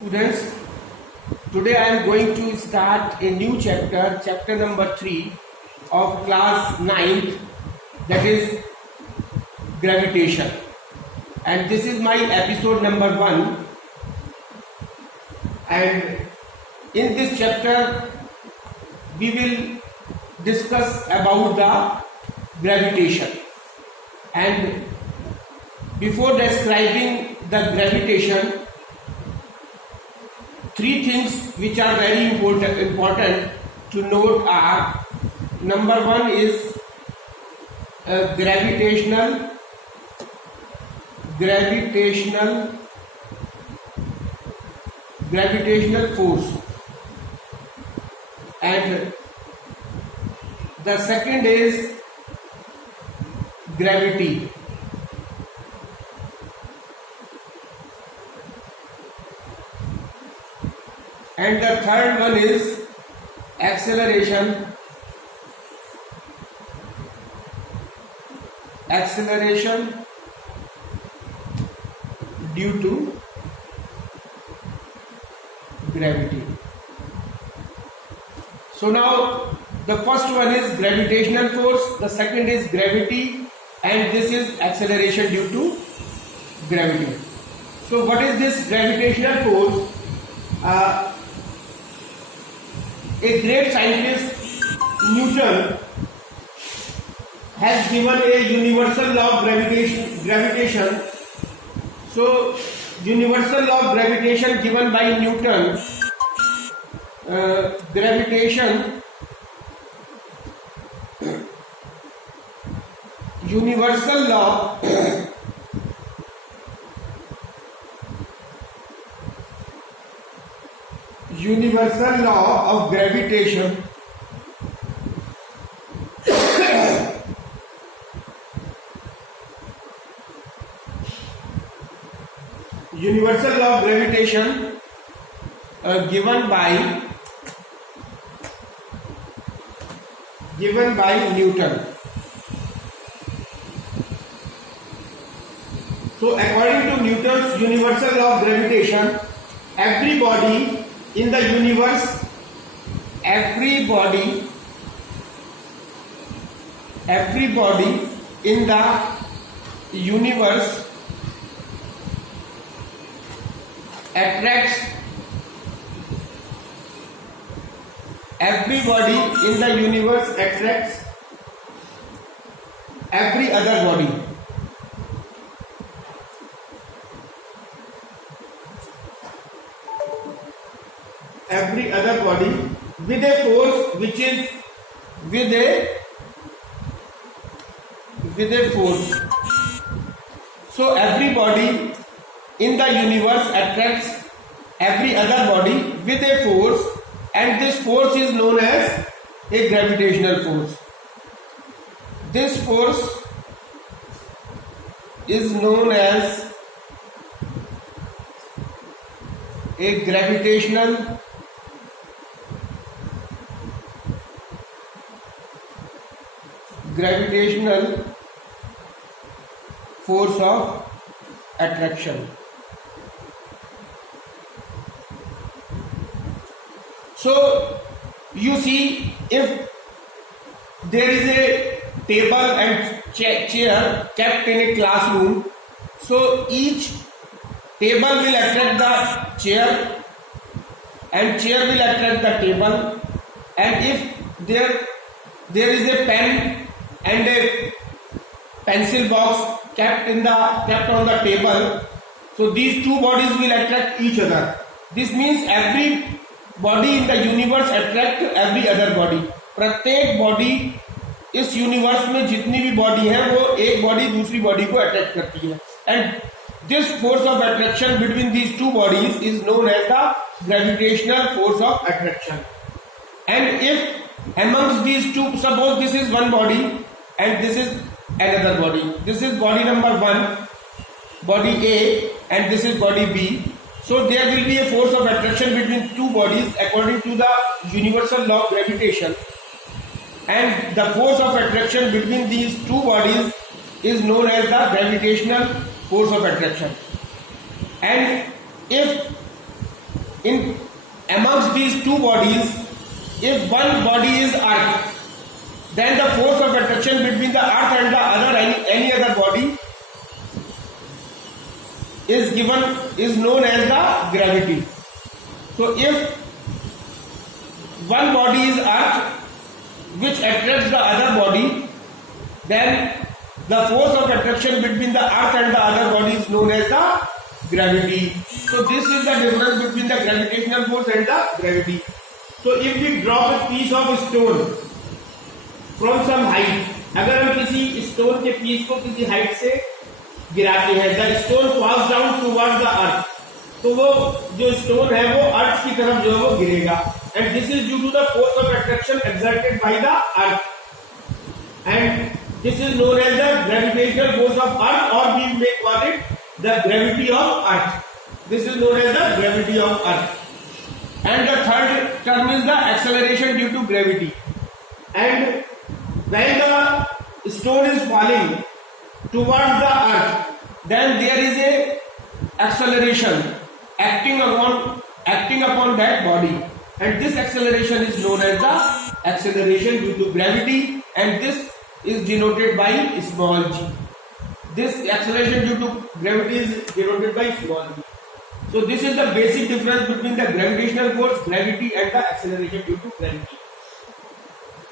Students, today I am going to start a new chapter, chapter number 3 of class 9th, that is gravitation. And this is my episode number 1. And in this chapter, we will discuss about the gravitation. And before describing the gravitation, three things which are very important to note are: number one is gravitational force, and the second is gravity. And the third one is acceleration due to gravity. So now the first one is gravitational force, the second is gravity, and this is acceleration due to gravity. So what is this gravitational force? A great scientist, Newton, has given a universal law of gravitation. So, universal law of gravitation given by Newton, universal law of gravitation given by Newton. So according to Newton's universal law of gravitation, every body in the universe attracts every other body. Every other body with a force which is with a force. So every body in the universe attracts every other body with a force, and this force is known as a gravitational force. This force is known as a gravitational force of attraction. So you see, if there is a table and chair kept in a classroom, so each table will attract the chair and chair will attract the table, and if there is a pen and a pencil box kept on the table, so these two bodies will attract each other. This means every body in the universe attract every other body. प्रत्येक body इस universe में जितनी भी body है वो एक body दूसरी body को अट्रैक्ट करती है, and this force of attraction between these two bodies is known as the gravitational force of attraction. And if amongst these two, suppose this is one body and this is another body, this is body number 1, body A, and this is body B. So there will be a force of attraction between two bodies according to the universal law of gravitation, and the force of attraction between these two bodies is known as the gravitational force of attraction. And if in amongst these two bodies, if one body is earth, then the force of attraction between the earth and the other any other body is known as the gravity. So if one body is earth which attracts the other body, then the force of attraction between the earth and the other body is known as the gravity. So this is the difference between the gravitational force and the gravity. So if we drop a piece of stone from some height, अगर हम किसी stone के piece को किसी height से गिराते हैं, the stone falls down towards the earth, तो वो जो स्टोन है वो अर्थ की तरफ जो है वो गिरेगा, and this is due to the force of attraction exerted by the earth, and this is known as the gravitational force of earth, or we may call it the gravity of earth. This is known as the gravity of earth. And the third term is the acceleration due to gravity. And when the stone is falling towards the earth, then there is a acceleration acting upon that body, and this acceleration is known as the acceleration due to gravity, and this is denoted by small g. This acceleration due to gravity is denoted by small g. So this is the basic difference between the gravitational force, gravity, and the acceleration due to gravity.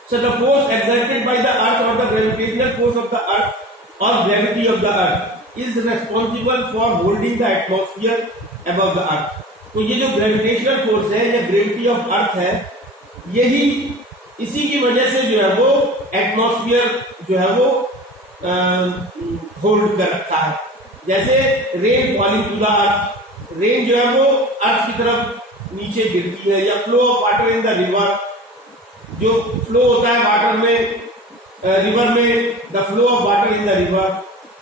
So the force exerted by the earth, or the gravitational force of the earth, or gravity of the earth, is responsible for holding the atmosphere above the earth. तो ये जो gravitational force है या gravity of earth है, यही इसी की वजह से जो है वो एटमॉस्फेयर जो है वो होल्ड कर रखा है. जैसे rain falling to the earth, rain जो है वो अर्थ की तरफ नीचे गिरती है, या flow of water in the river, जो फ्लो होता है वाटर में, रिवर में, the flow of water in the river,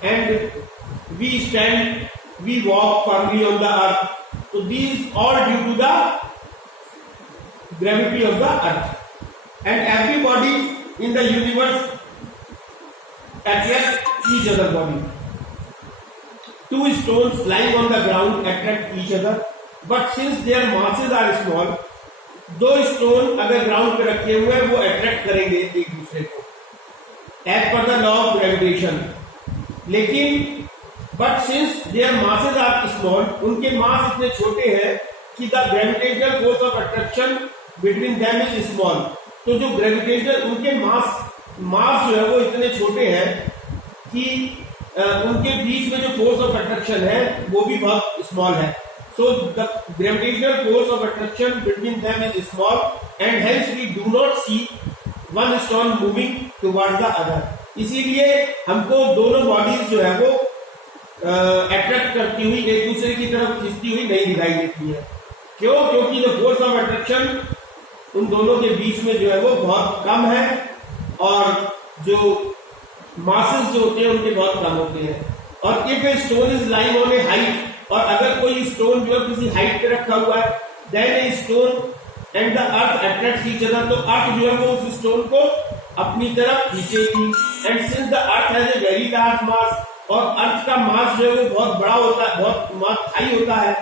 and we walk firmly on the earth. तो these all due to the gravity of the earth. And every body in the universe attracts each other body. Two stones lying on the ground attract each other, but since their masses are small, दो stone अगर ground पे रखे हुए हैं वो attract करेंगे एक दूसरे को as per the law of gravitation. लेकिन but since their masses are small, उनके मास इतने छोटे हैं कि the gravitational force of attraction between them is small. तो जो ग्रेविटेशनल उनके मास जो है वो इतने छोटे हैं कि उनके बीच में जो फोर्स ऑफ अट्रैक्शन है वो भी बहुत स्मॉल है. So the gravitational force of attraction between them is small, and hence we do not see one stone moving towards the other. इसीलिए हमको दोनों बॉडीज जो है वो अट्रैक्ट करती हुई एक दूसरे की तरफ खींचती हुई नहीं दिखाई देती है. क्यों? क्योंकि जो फोर्स ऑफ अट्रैक्शन उन दोनों के बीच में जो है वो बहुत कम है, और जो मासेस जो होते हैं उनके बहुत कम होते हैं. और if a stone is lying on A height, और अगर कोई स्टोन जो है किसी हाइट पे रखा हुआ है, then a stone and the earth attracts each other, तो अर्थ जो है वो उस स्टोन को अपनी तरफ खींचेगी. And since the earth has a very large mass, और अर्थ का मास जो है वो बहुत बड़ा होता है, बहुत हाई होता है.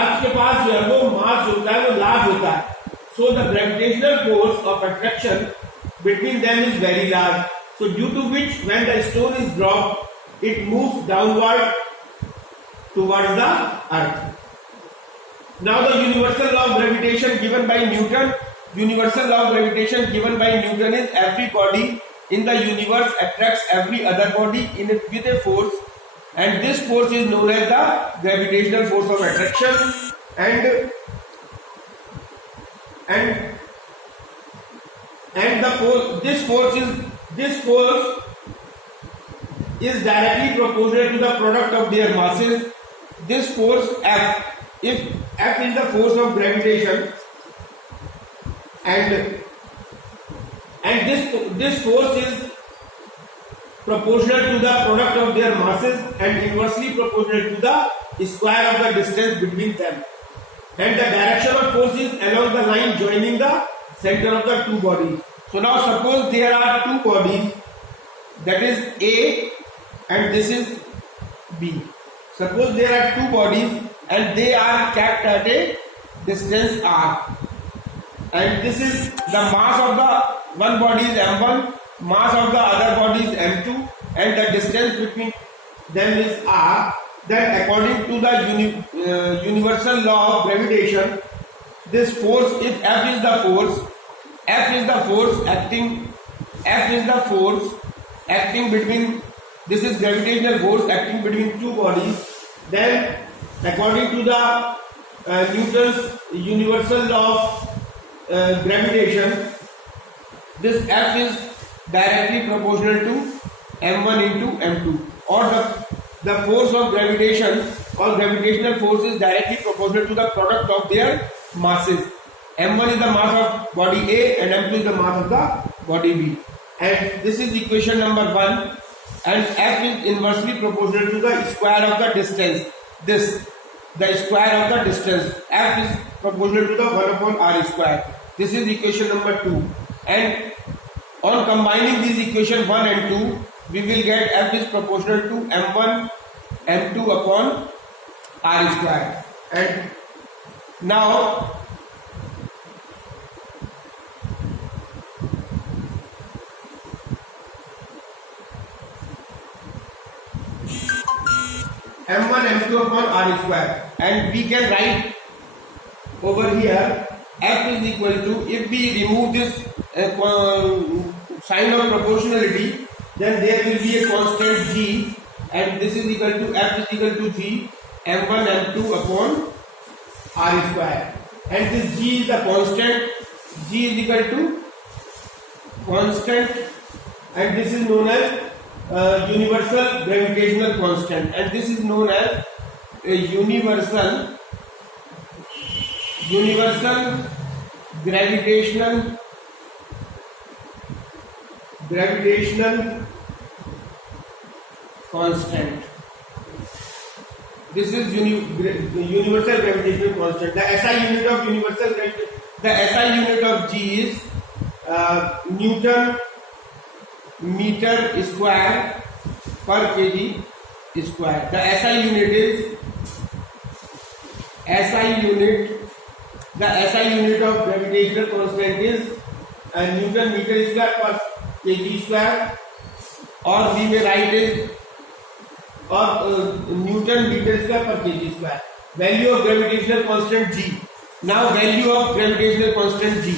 अर्थ के पास जो है वो मास जो होता है वो लार्ज होता है. So the gravitational force of attraction between them is very large. So due to which when the stone is dropped, it moves downward towards the earth. Now the universal law of gravitation given by Newton. Universal law of gravitation given by Newton is every body in the universe attracts every other body in it with a force, and this force is known as the gravitational force of attraction. And the force, this force is directly proportional to the product of their masses. This force F, if F is the force of gravitation, and this force is proportional to the product of their masses and inversely proportional to the square of the distance between them. And the direction of force is along the line joining the center of the two bodies. So now suppose there are two bodies, that is A and this is B. Suppose there are two bodies and they are kept at a distance r, and this is the mass of the one body is m1, mass of the other body is m2, and the distance between them is r. Then according to the universal law of gravitation, this force, if F is the force acting between, this is gravitational force acting between two bodies, then according to the Newton's universal law of gravitation, this F is directly proportional to m1 into m2, or the force of gravitation or gravitational force is directly proportional to the product of their masses. m1 is the mass of body A and m2 is the mass of the body B, and this is equation number 1, and F is inversely proportional to the square of the distance. The square of the distance, F is proportional to the 1 upon r square. This is equation number 2, and on combining these equation 1 and 2, we will get F is proportional to m1 m2 upon r square. And now m1 m2 upon r square, and we can write over here F is equal to, if we remove this sign of proportionality, then there will be a constant g, and this is equal to, F is equal to g m1 m2 upon r square, and this g is the constant, g is equal to constant, and this is known as universal gravitational constant, and this is known as a universal gravitational constant. This is universal gravitational constant. The SI unit of SI unit of G is Newton meter square per kg square. The SI unit of gravitational constant is Newton meter square per kg square, or we may write it Newton meter square per kg square. Value of gravitational constant G. Now value of gravitational constant G.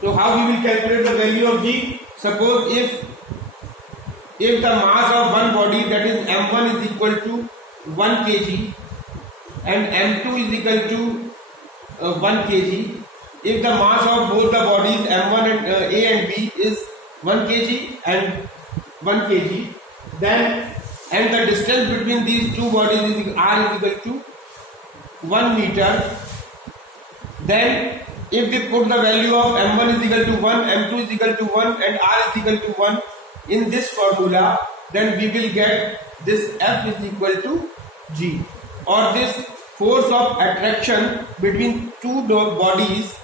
So how we will calculate the value of G? Suppose if the mass of one body, that is m1, is equal to 1 kg and m2 is equal to 1 kg, if the mass of both the bodies m1 and A and B is 1 kg and 1 kg, then, and the distance between these two bodies is r is equal to 1 meter, then if we put the value of m1 is equal to 1, m2 is equal to 1 and r is equal to 1 in this formula, then we will get this F is equal to G, or this force of attraction between two bodies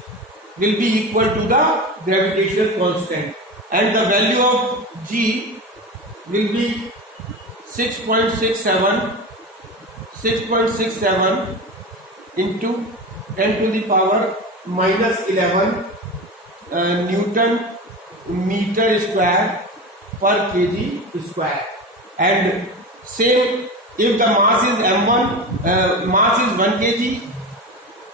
will be equal to the gravitational constant, and the value of G will be 6.67 into 10 to the power minus 11 Newton meter square per kg square. And same, if the mass is m1, mass is 1 kg,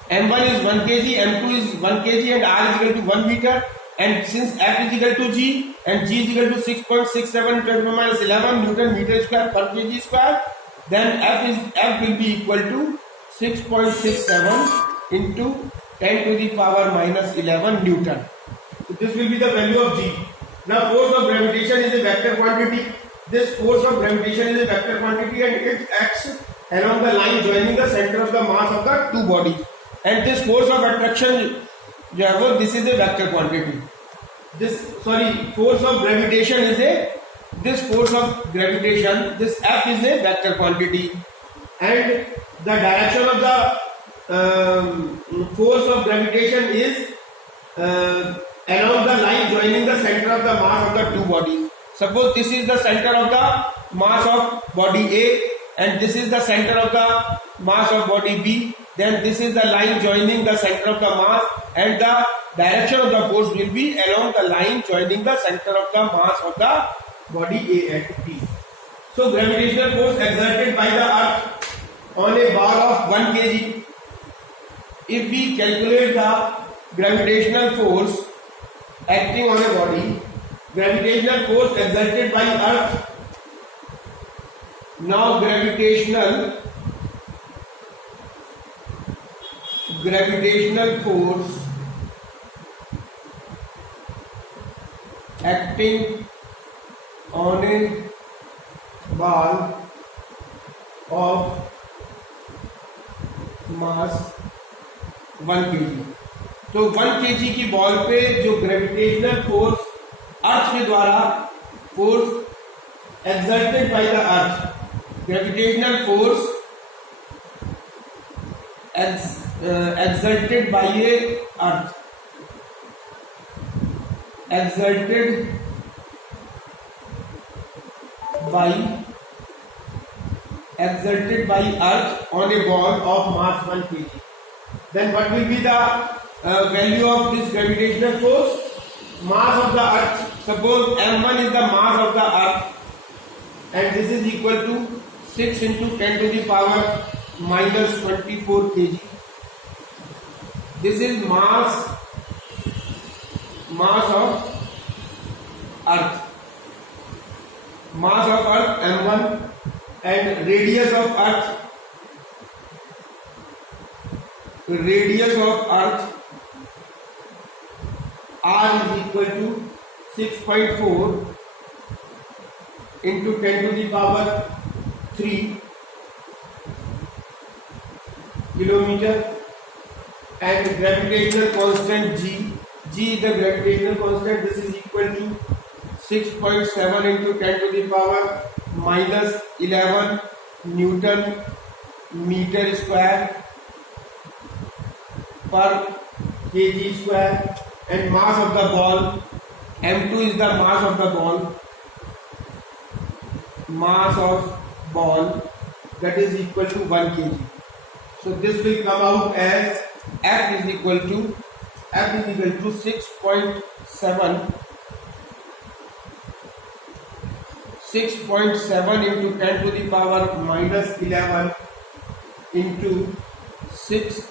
m1 is 1 kg, m2 is 1 kg and r is equal to 1 meter, and since F is equal to G and G is equal to 6.67 10 to minus 11 Newton meter square per kg square, then F will be equal to 6.67 into 10 to the power minus 11 Newton. So this will be the value of G. Now force of gravitation is a vector quantity. This force of gravitation is a vector quantity and it acts along the line joining the center of the mass of the two bodies. And this force of attraction, this is a vector quantity. Force of gravitation is this F is a vector quantity, and the direction of the force of gravitation is along the line joining the center of the mass of the two bodies. Suppose this is the center of the mass of body A and this is the center of the mass of body B. Then this is the line joining the center of the mass, and the direction of the force will be along the line joining the center of the mass of the body A and B. So gravitational force exerted by the earth on a ball of 1 kg. If we calculate the gravitational force acting on a body, gravitational force exerted by earth, now gravitational force acting on a ball of mass 1 kg. तो 1 kg की ball पे जो gravitational force अर्थ के द्वारा force exerted by the earth, gravitational force exerted by a earth, exerted by earth on a ball of mass 1 kg. Then what will be the value of this gravitational force? Mass of the earth, suppose m1 is the mass of the earth, and this is equal to 6 into 10 to the power minus 24 kg. This is mass of earth, m1, and radius of earth r is equal to 6.4 into 10 to the power 3 kilometer, and gravitational constant g is the gravitational constant. This is equal to 6.7 into 10 to the power minus 11 Newton meter square per kg square. And mass of the ball, m2 is the mass of the ball, that is equal to 1 kg. So this will come out as F is equal to 6.7 into 10 to the power minus 11 into 6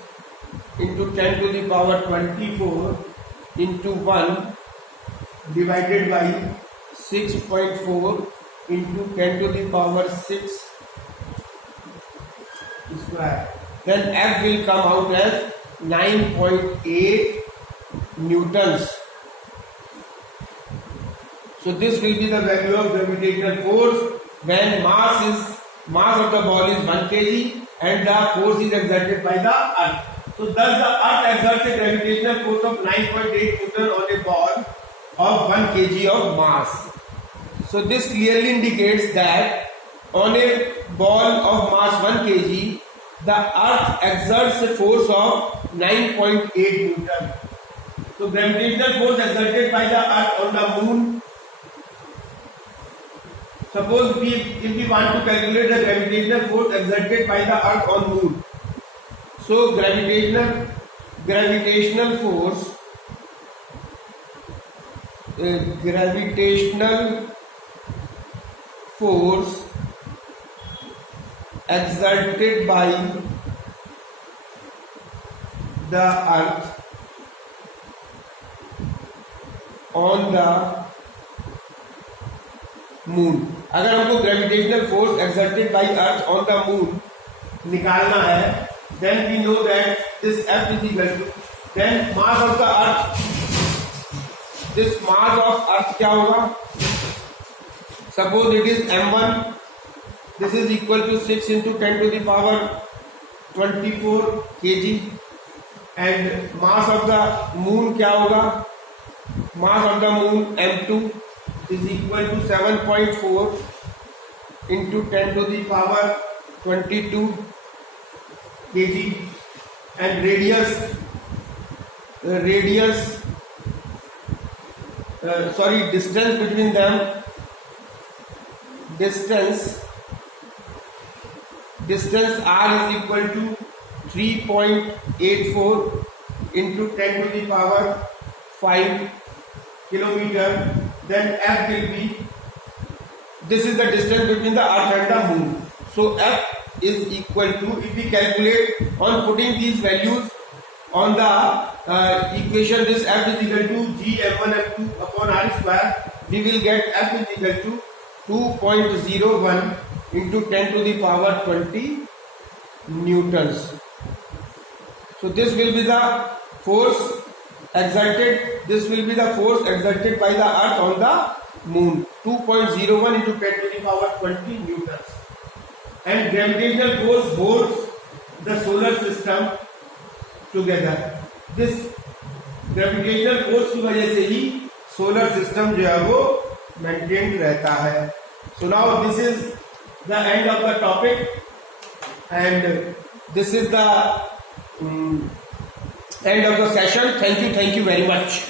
into 10 to the power 24 into 1 divided by 6.4 into 10 to the power 6 square. Then F will come out as 9.8 newtons. So this will be the value of gravitational force when mass of the ball is 1 kg and the force is exerted by the earth. So thus the earth exerts a gravitational force of 9.8 newton on a ball of 1 kg of mass. So this clearly indicates that on a ball of mass 1 kg, the earth exerts a force of 9.8 newton. So gravitational force exerted by the earth on the moon. Suppose if we want to calculate the gravitational force exerted by the earth on moon. So gravitational force exerted by the earth on the moon. अगर हमको gravitational force exerted by earth on the moon निकालना है, then we know that this F is equal to then mass of the earth. This mass of earth क्या होगा? Suppose it is m1. This is equal to 6 into 10 to the power 24 kg. And mass of the moon क्या होगा? Mass of the moon m2 is equal to 7.4 into 10 to the power 22 kg, and distance between them, distance distance r is equal to 3.84 into 10 to the power 5 kilometer, then f will be, this is the distance between the earth and the moon. So f is equal to, if we calculate on putting these values on the equation, this f is equal to g m1 m2 upon r square, we will get f is equal to 2.01 into 10 to the power 20 newtons. So this will be the force exerted, this will be the force exerted by the earth on the moon, 2.01 into 10 to the power 20 newtons. And gravitational force holds the solar system together. This gravitational force की वजह से ही solar system जो है वो maintained रहता है. So now this is the end of the topic, and this is the end of the session. Thank you very much.